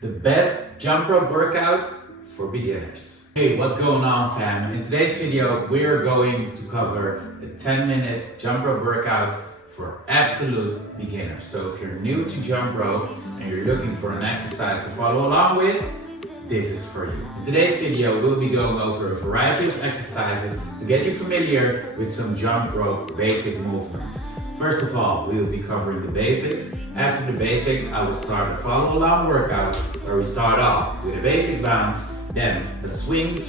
the best jump rope workout for beginners. Hey, what's going on, fam? In today's video, we're going to cover a 10-minute jump rope workout for absolute beginners. So if you're new to jump rope and you're looking for an exercise to follow along with, this is for you. In today's video, we'll be going over a variety of exercises to get you familiar with some jump rope basic movements. First of all, we will be covering the basics. After the basics, I will start a follow along workout where we start off with a basic bounce, then a swing,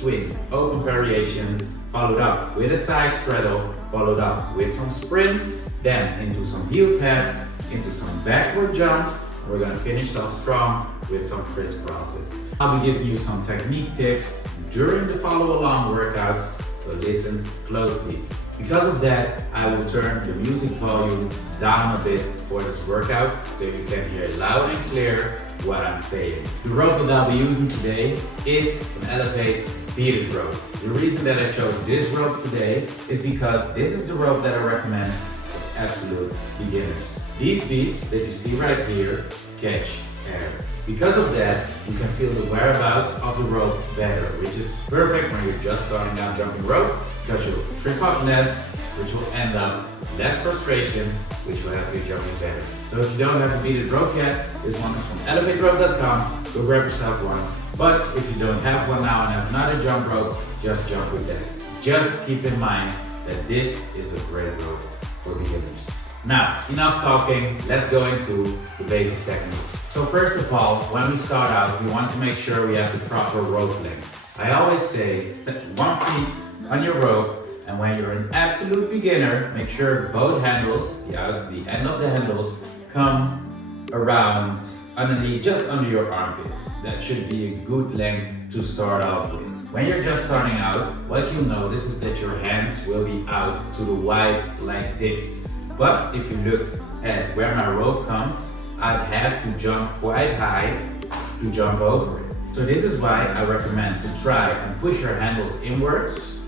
open variation, followed up with a side straddle, followed up with some sprints, then into some heel taps, into some backward jumps. We're gonna finish off strong with some Criss Crosses. I'll be giving you some technique tips during the follow along workouts, so listen closely. Because of that, I will turn the music volume down a bit for this workout so you can hear loud and clear what I'm saying. The rope that I'll be using today is an Elevate beaded rope. The reason that I chose this rope today is because this is the rope that I recommend for absolute beginners. These beads that you see right here catch air. Because of that, you can feel the whereabouts of the rope better, which is perfect when you're just starting out jumping rope, because you'll trip up less, which will end up less frustration, which will help you jumping better. So if you don't have a beaded rope yet, this one is from elevaterope.com, go grab yourself one. But if you don't have one now and have not a jump rope, just jump with that. Just keep in mind that this is a great rope for beginners. Now, enough talking, let's go into the basic techniques. So first of all, when we start out, we want to make sure we have the proper rope length. I always say, step 1 foot on your rope, and when you're an absolute beginner, make sure both handles, the end of the handles, come around underneath, just under your armpits. That should be a good length to start off with. When you're just starting out, what you'll notice is that your hands will be out to the wide like this. But if you look at where my rope comes, I have to jump quite high to jump over it. So this is why I recommend to try and push your handles inwards,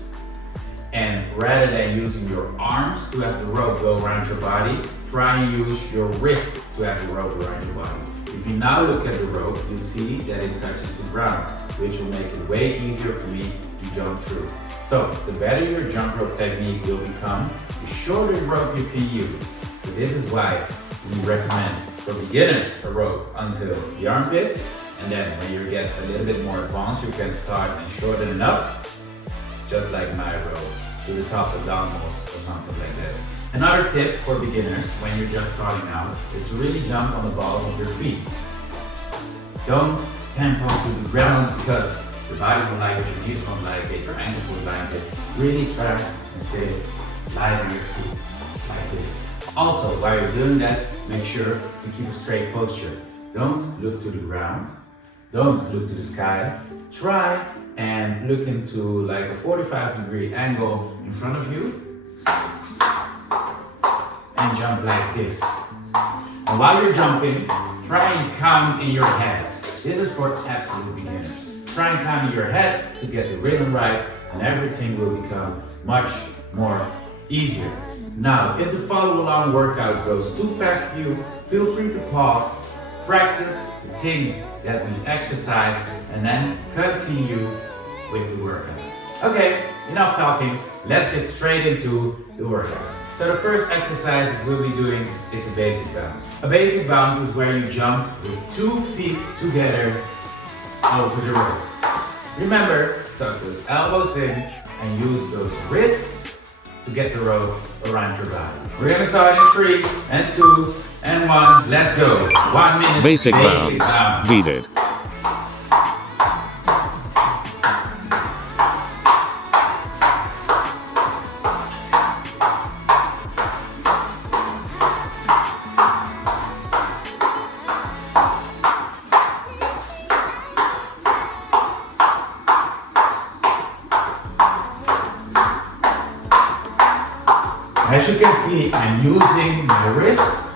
and rather than using your arms to have the rope go around your body, try and use your wrists to have the rope around your body. If you now look at the rope, you see that it touches the ground, which will make it way easier for me to jump through. So the better your jump rope technique will become, the shorter rope you can use. So this is why we recommend for beginners a rope until the armpits, and then when you get a little bit more advanced, you can start and shorten it up, just like my rope, to the top of downmost or something like that. Another tip for beginners when you're just starting out is to really jump on the balls of your feet. Don't stamp onto the ground because your body won't like it, your knees won't like it, your ankles won't like it. Really try and stay light on your feet, like this. Also, while you're doing that, make sure to keep a straight posture. Don't look to the ground, don't look to the sky. Try and look into like a 45-degree angle in front of you and jump like this. And while you're jumping, try and count in your head. This is for absolute beginners. Try and count in your head to get the rhythm right, and everything will become much more easier. Now, if the follow along workout goes too fast for you, feel free to pause, practice the thing that we've exercised, and then continue with the workout. Okay, enough talking, let's get straight into the workout. So the first exercise we'll be doing is a basic bounce. A basic bounce is where you jump with 2 feet together over the rope. Remember, tuck those elbows in and use those wrists to get the rope around your body. We're gonna start in 3 and 2 and 1. Let's go. 1 minute. Basic bounce. Beaded. As you can see, I'm using my wrists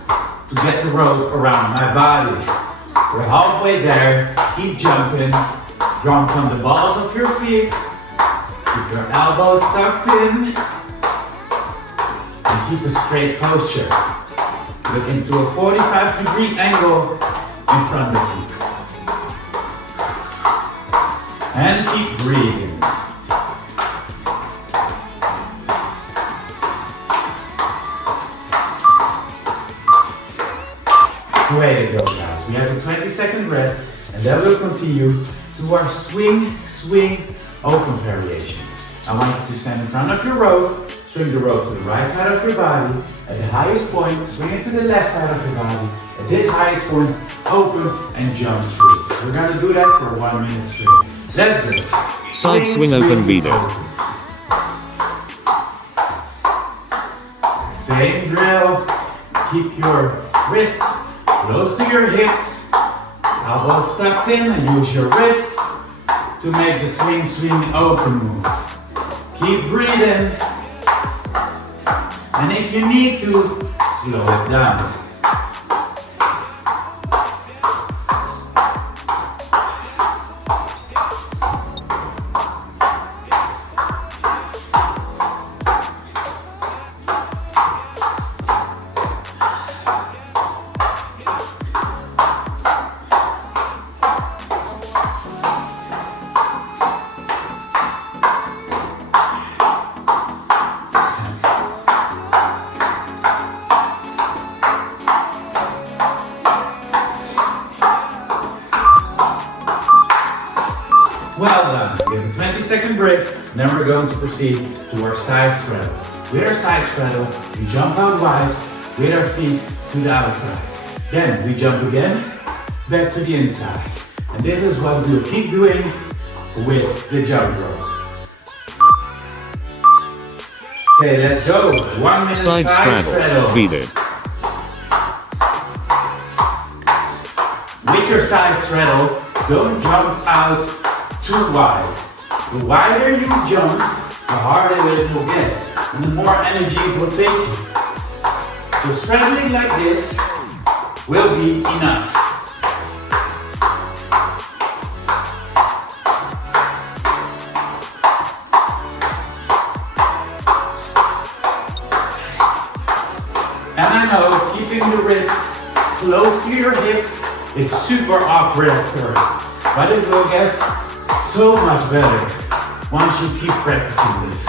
to get the rope around my body. We're halfway there. Keep jumping. Jump on the balls of your feet. Keep your elbows tucked in. And keep a straight posture. Look into a 45-degree angle in front of you. And keep breathing. Way to go, guys. We have a 20-second rest, and then we'll continue to our swing open variation. I want you to stand in front of your rope, swing the rope to the right side of your body. At the highest point, swing it to the left side of your body. At this highest point, open and jump through. We're gonna do that for 1 minute straight. Let's go. Sideswing Open video. Same drill. Keep your wrists close to your hips, elbows tucked in, and use your wrists to make the swing open move. Keep breathing, and if you need to, slow it down. Well done. We have a 20-second break, then we're going to proceed to our side straddle. With our side straddle, we jump out wide with our feet to the outside. Then we jump again, back to the inside. And this is what we'll keep doing with the jump rope. Okay, let's go. 1 minute Side straddle. Video. With your side straddle, don't jump out too wide. The wider you jump, the harder it will get, and the more energy it will take you. So straddling like this will be enough. And I know keeping the wrists close to your hips is super awkward at first, but it will get so much better once you keep practicing this.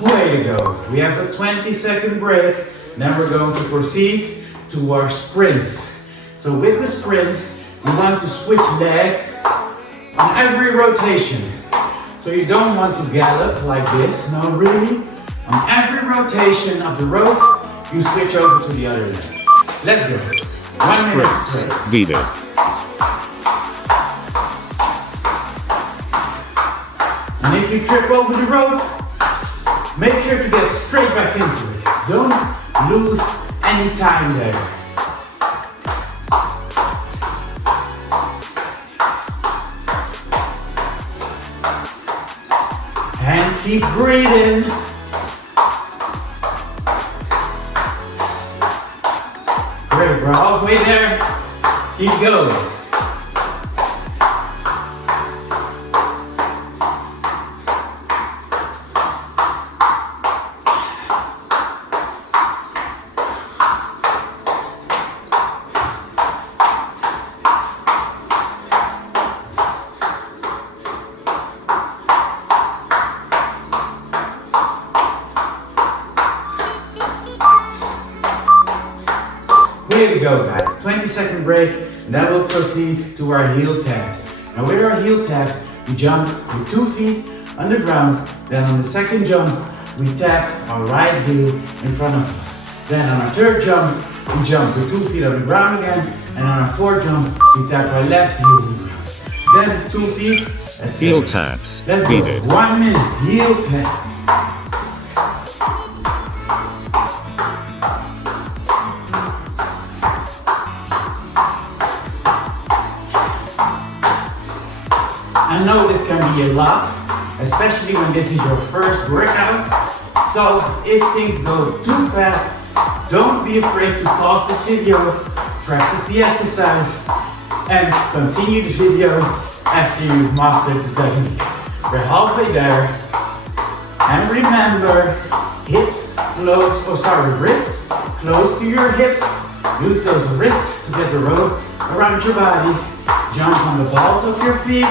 Way to go. We have a 20-second break, then we're going to proceed to our sprints. So with the sprint, you want to switch legs on every rotation. So you don't want to gallop like this, no really. On every rotation of the rope, you switch over to the other leg. Let's go. 1 minute straight. Video. And if you trip over the rope, make sure to get straight back into it. Don't lose any time there. And keep breathing. Great, we're halfway there. Keep going. Here we go, guys. 20-second break, and then we'll proceed to our heel taps. Now with our heel taps, we jump with 2 feet on the ground. Then on the second jump, we tap our right heel in front of us. Then on our third jump, we jump with 2 feet on the ground again. And on our fourth jump, we tap our left heel on the ground. Then 2 feet. That's Heel it. taps. Let's go. Video. 1 minute. Heel taps. I know this can be a lot, especially when this is your first workout. So if things go too fast, don't be afraid to pause this video, practice the exercise, and continue the video after you've mastered the technique. We're halfway there. And remember, wrists close to your hips. Use those wrists to get the rope around your body. Jump on the balls of your feet.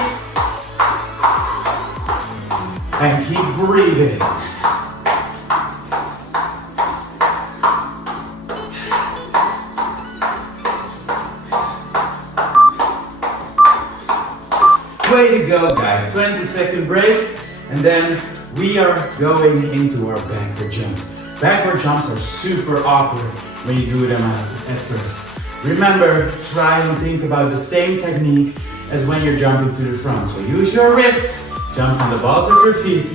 And keep breathing. Way to go, guys. 20-second break, and then we are going into our backward jumps. Backward jumps are super awkward when you do them at first. Remember, try and think about the same technique as when you're jumping to the front. So use your wrists, jump on the balls of your feet.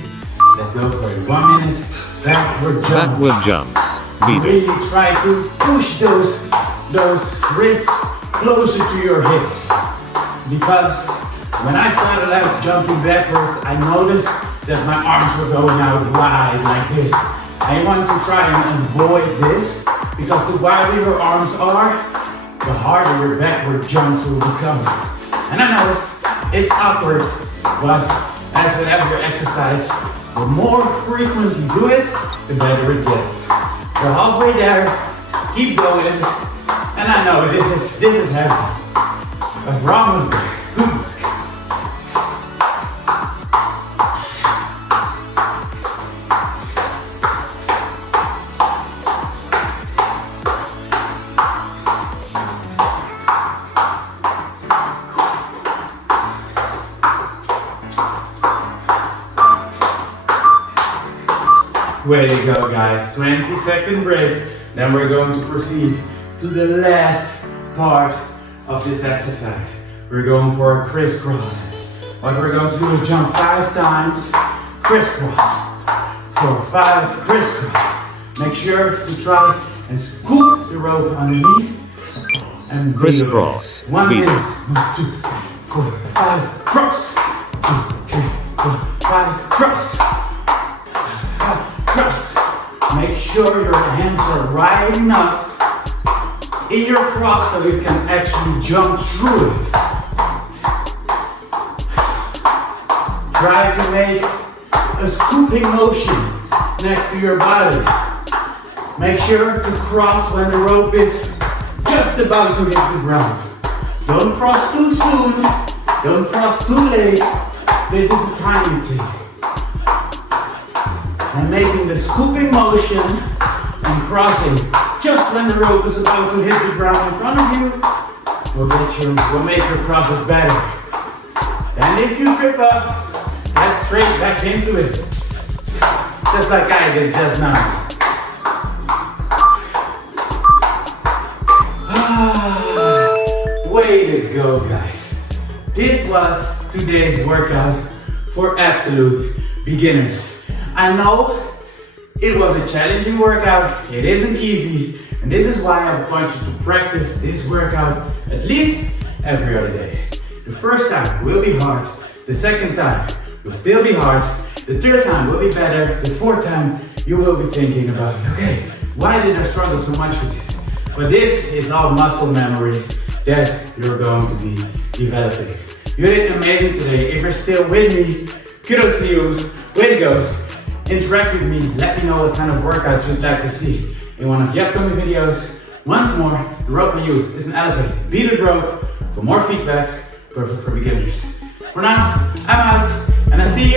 Let's go for it. 1 minute. Backward jumps. Backward jumps. Really try to push those wrists closer to your hips, because when I started out jumping backwards, I noticed that my arms were going out wide like this. I want to try and avoid this, because the wider your arms are, the harder your backward jumps will become. And I know it's awkward, but as with every exercise, the more frequent you do it, the better it gets. We're halfway there, keep going, and I know this is heavy, but we're almost there. Good work. Way to go, guys. 20-second break. Then we're going to proceed to the last part of this exercise. We're going for our crisscrosses. What we're going to do is jump 5 times, crisscross. For 5 crisscross. Make sure to try and scoop the rope underneath and crisscross. 1 minute. 1, 2, 4, 5, cross. 2, 3, 4, 5, cross. Make sure your hands are right enough in your cross so you can actually jump through it. Try to make a scooping motion next to your body. Make sure to cross when the rope is just about to hit the ground. Don't cross too soon. Don't cross too late. This is a timing thing. And making the scooping motion and crossing just when the rope is about to hit the ground in front of you will make your crosses better. And if you trip up, head straight back into it. Just like I did just now. Way to go, guys. This was today's workout for absolute beginners. I know it was a challenging workout, it isn't easy, and this is why I want you to practice this workout at least every other day. The first time will be hard, the second time will still be hard, the third time will be better, the fourth time you will be thinking about, okay, why did I struggle so much with this? But this is all muscle memory that you're going to be developing. You did amazing today. If you're still with me, kudos to you, way to go. Interact with me, let me know what kind of workouts you'd like to see in one of the upcoming videos. Once more, the rope I use is an elevated beaded rope. For more feedback, perfect for beginners. For now, I'm out, and I see you